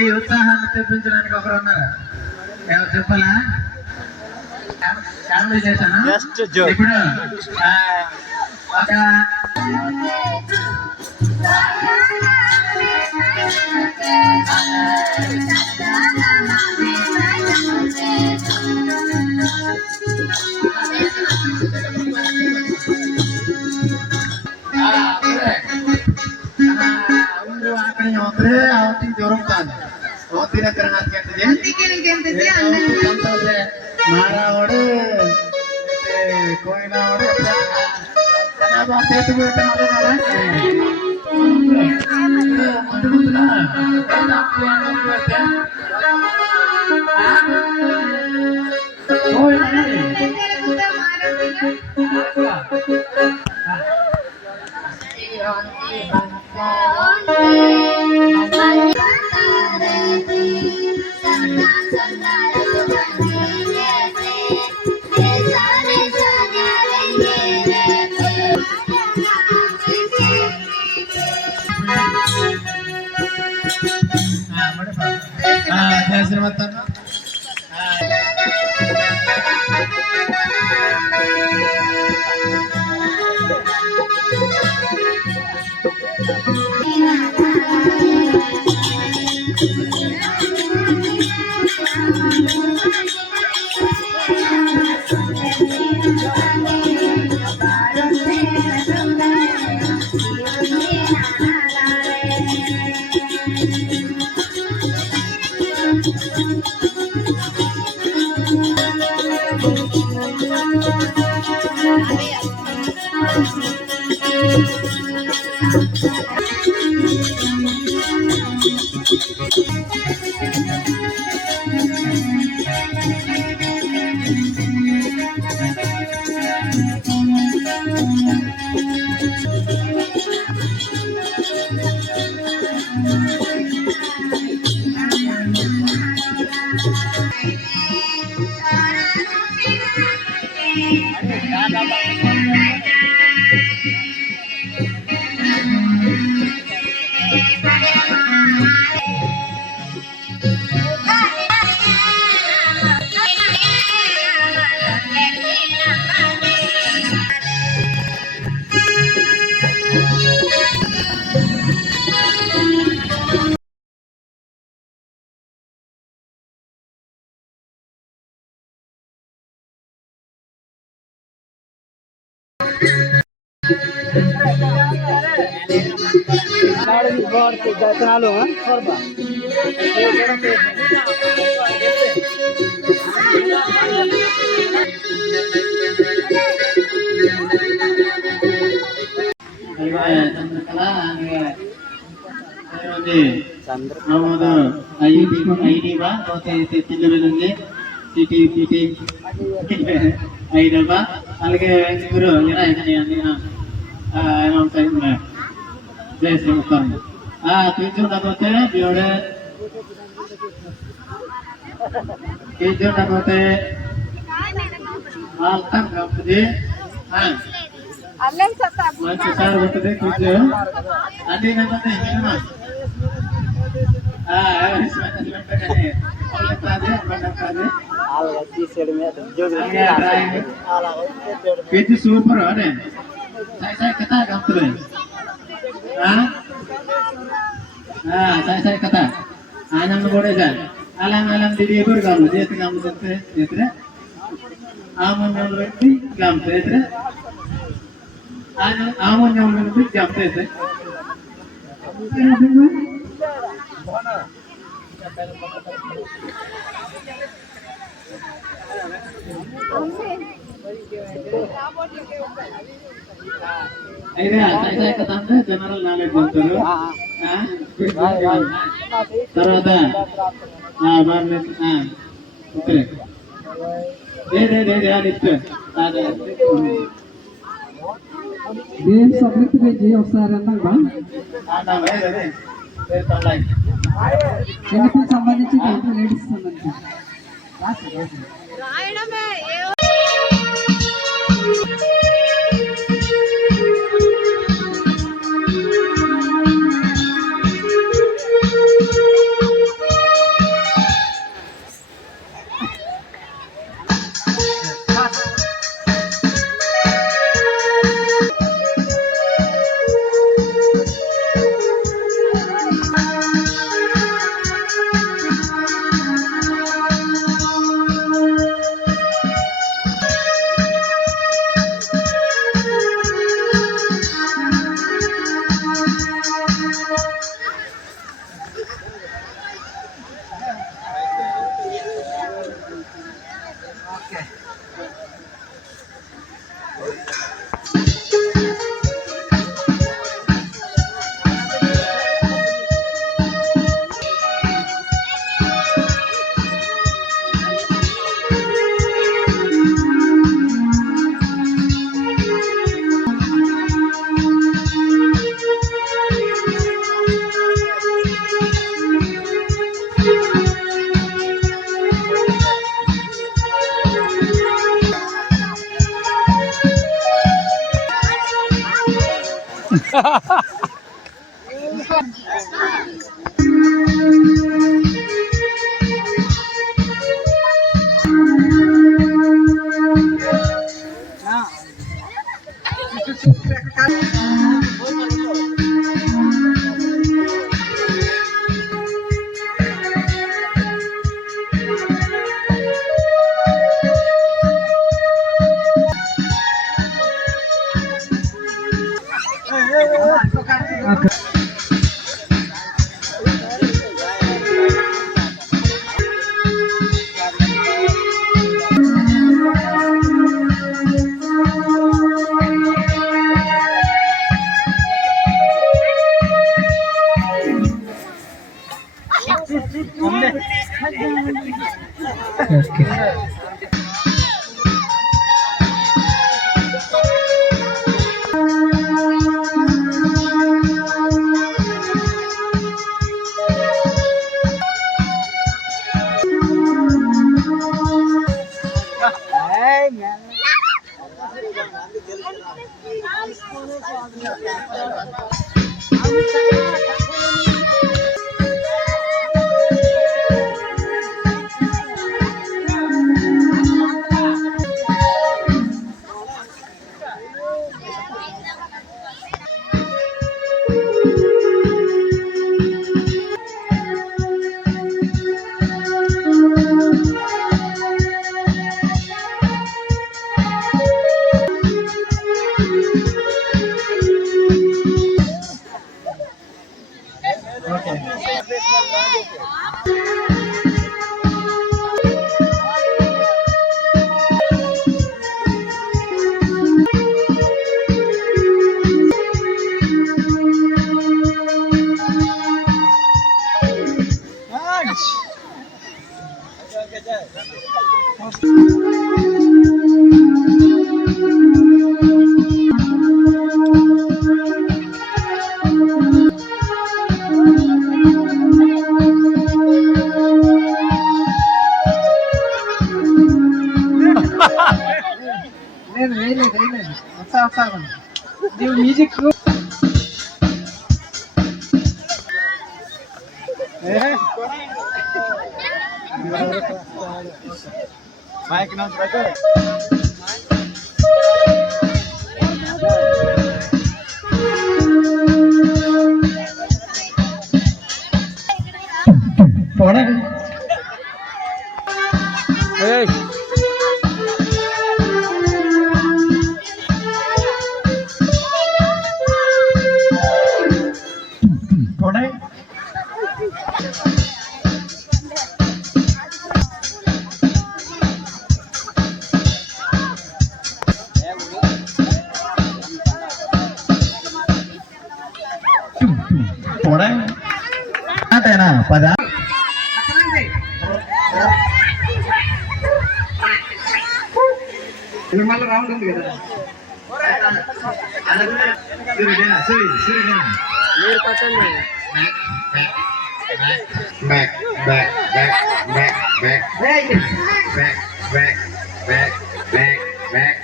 ఈ ఉత్సాహాన్ని తెప్పించడానికి ఒకరు ఉన్నారా? ఎవరు చెప్పాలా? ఫ్యామిలీ చేశాను. ఇప్పుడు ఒక ಮಾರಾವಡು ಕೋಯಿನಾವಡು ನಮ್ಮದು ಐಡಿ ಬಾ ತಿಂಗಳಲ್ಲಿ ಸಿಟಿ ಸಿಟಿ ಐದು ಬಾ అలాగే గురు జై శ్రీమస్తాం తీసుకుండకపోతే దేవుడే తీసుకుండకపోతే అర్థం కాకపోతే మంచి సార్ ఉంటుంది కూర్చో అదే itu super ada. Saya kata kamu saya kata. Anak muda kan. Alang diri bergaul. Dia tengah muda dia. Amun yang lebih gampang dia. Amun yang lebih gampang dia. saya kata general knowledge betul. తర్వాత ఓకే దేని subject page ఒకసారి అన్నాం ఎన్నికలకు సంబంధించి లేడీస్ సంబంధించి ఓకే లేదు వేయలేదు ఒకసారి నీవు మ్యూజిక్ అంతేనా పద మళ్ళీ రౌండ్ ఉంది కదా మీరు పట్టండి back, back, back, back, back, back, back, back, back, back, back,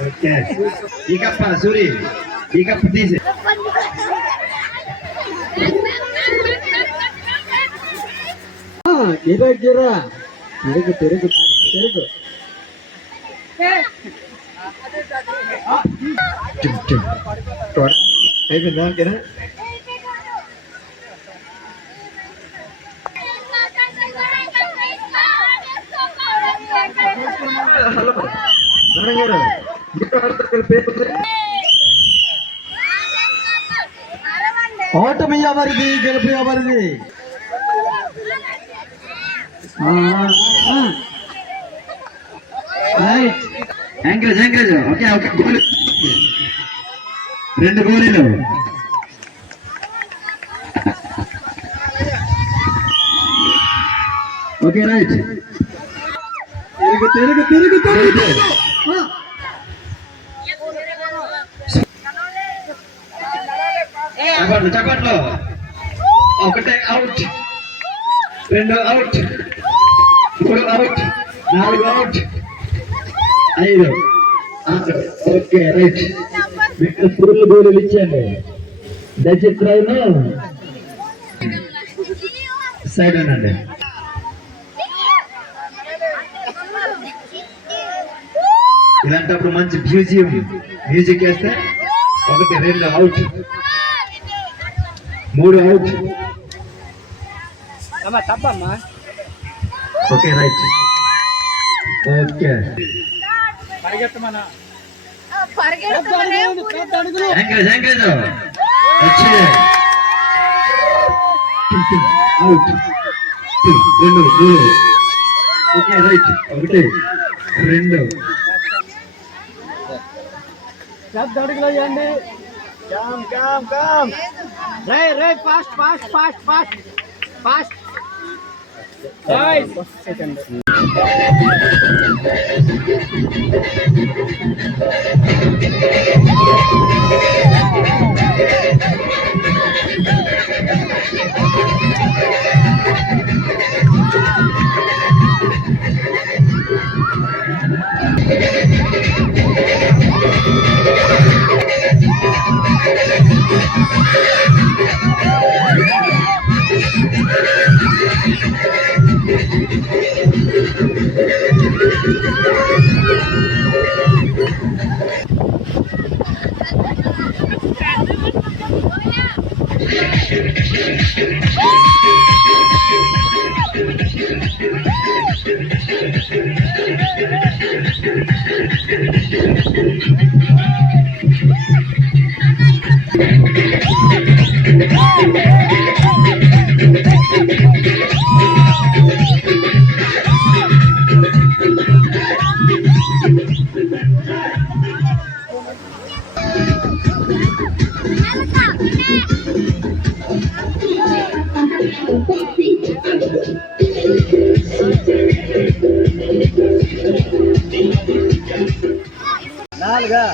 okay. Ikat Pak Suri, ikat petis. kira-kira తిరుగు అయిపోయిందా ఓకేనా హలో నారాయణ గారు ఓటమి ఎవరిది గెలుపు ఎవరిది ఎంకరేజ్ ఓకే ఓకే గోల్ 2 గోలీలు ఓకే రైట్ తిరుగు చప్పట్లో ఒకటే out 2 out 3 out 4 out 5 okay right మీకు ఫుల్ గోళీలు ఇచ్చాను దయచేసి సైడ్ అనండి ఇలాంటప్పుడు మంచి మ్యూజిక్ వేస్తే 1 2 అవుట్ 3 అవుట్ తప్పమ్మా ఓకే రైట్ ఓకే ఎంకరేజ్ వచ్చే అవుట్ 2 ఓకే రైట్ 1 2 అడుగులు వేయండి Come. Right, fast. Right. Second. Nalga.